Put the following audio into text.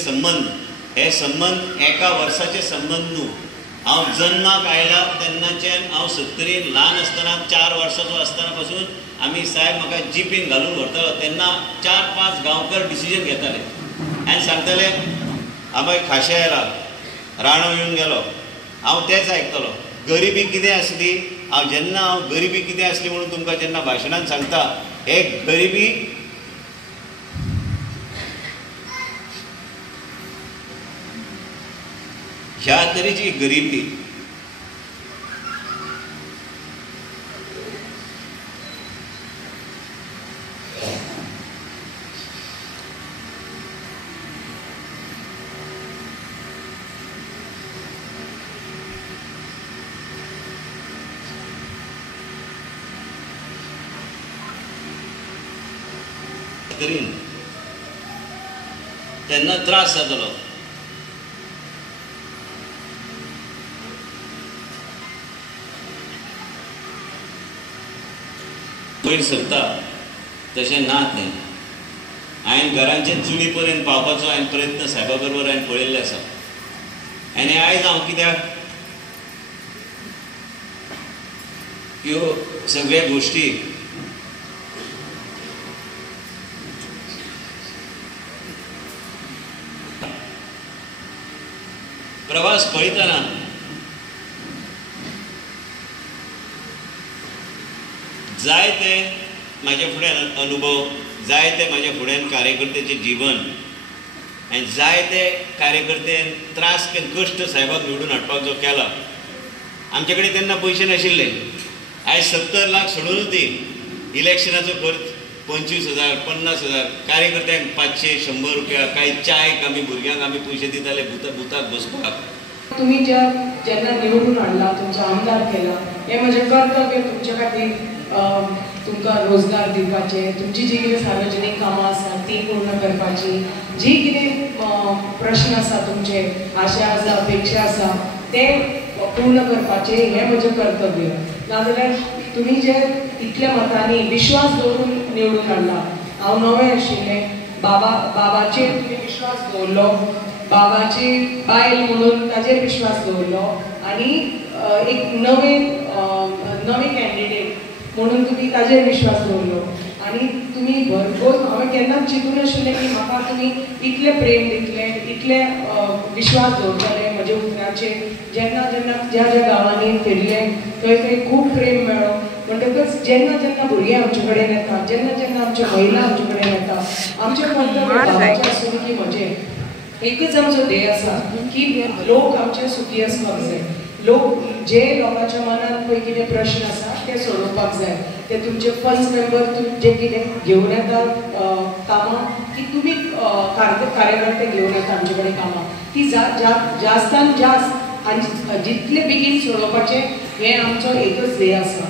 संबंध हे संबंध एका वर्षाचे संबंध न्हू। हांव जन्माक आयला तेन्नाच्यान हांव 70 ल्हान आसतना 4 वर्साचो आसतना पासून आमी साहेब म्हाका जीपीन घालून व्हरतालो तेन्ना 4-5 गांवकार डिसिजन घेताले आनी सांगताले आबाय खाशे आयला राणो येवन गेलो हांव तेच आयकतलो। गरिबी कितें आसली जेन्ना हांव गरिबी कितें आसली म्हणून तुमकां जेन्ना भाशणांत सांगता हे गरिबी ह्या तरेची गरिबी तेन्ना त्रास जातलो। पयर सरता तशें ना तें हांवें घरांचे चुली पर्यंत पावपाचो हांवें प्रयत्न साहेबा बरोबर हांवें पळयल्ले आसा आनी आयज हांव कित्याक ह्यो सगळ्या गोश्टी प्रवास पळयतना जायते म्हाजे फुड्यान अनुभव जायते म्हाजे फुड्यान कार्यकर्त्याचें जीवन आनी जायते कार्यकर्त्यान त्रास कश्ट साहेबाक निवडून हाडपाक जो केला। आमचे कडेन तेन्ना पयशे नाशिल्ले आयज 70 लाख सोडून दी इलेक्शनाचो खर्च 25,000 50,000 कार्यकर्त्यांक 500-100 रुपया कांय चायक आमी भुरग्यांक आमी पयशे दिताले बुताक बसपाक। तुम्ही जेन्ना निवडून हाडला तुमचो आमदार केला हे म्हजें कर्तव्य तुमचे खातीर तुमकां रोजगार दिवपाचे तुमची जी कितें सार्वजनीक कामां आसा ती पूर्ण करपाची जी कितें प्रश्न आसा तुमचे आशा आसा अपेक्षा आसा ते पूर्ण करपाचे हे म्हजें कर्तव्य। नाजाल्यार तुमी जे इतल्या मतांनी विश्वास दवरून निवडून हाडला हांव नवें आशिल्लें बाबाचेर तुमी विश्वास दवरलो बाबाची बायल म्हणून ताजेर विश्वास दवरलो आनी एक नवे कॅन्डिडेट म्हणून तुमी ताजेर विश्वास दवरलो आनी तुमी भरपूर हांवें केन्नाच चिंतून नाशिल्लें की म्हाका तुमी इतले प्रेम दितले इतले विश्वास दवरतले म्हजे उतराचेर। जेन्ना जेन्ना ज्या ज्या गांवांनी फिरले थंय थंय खूब प्रेम मेळ्ळो म्हणटकच जेन्ना जेन्ना भुरगे आमचे कडेन येता जेन्ना जेन्ना आमचे महिला आमचे कडेन येता आमचे कर्तव्य आसूं की म्हजें एकच आमचो ध्येय आसा की लोक आमचे सुखी आसपाक जाय। लोक जे लोकांच्या मनात पळय कितें प्रश्न आसा ते सोडोवपाक जाय ते तुमचे पंच मेंबर जे कितें घेवन येता कामां ती तुमी कार्यकर्ते घेवन येता आमचे कडेन कामां ती जास्तान जास्त आनी जितले बेगीन सोडोवपाचें हें आमचो एकच ध्येय आसा।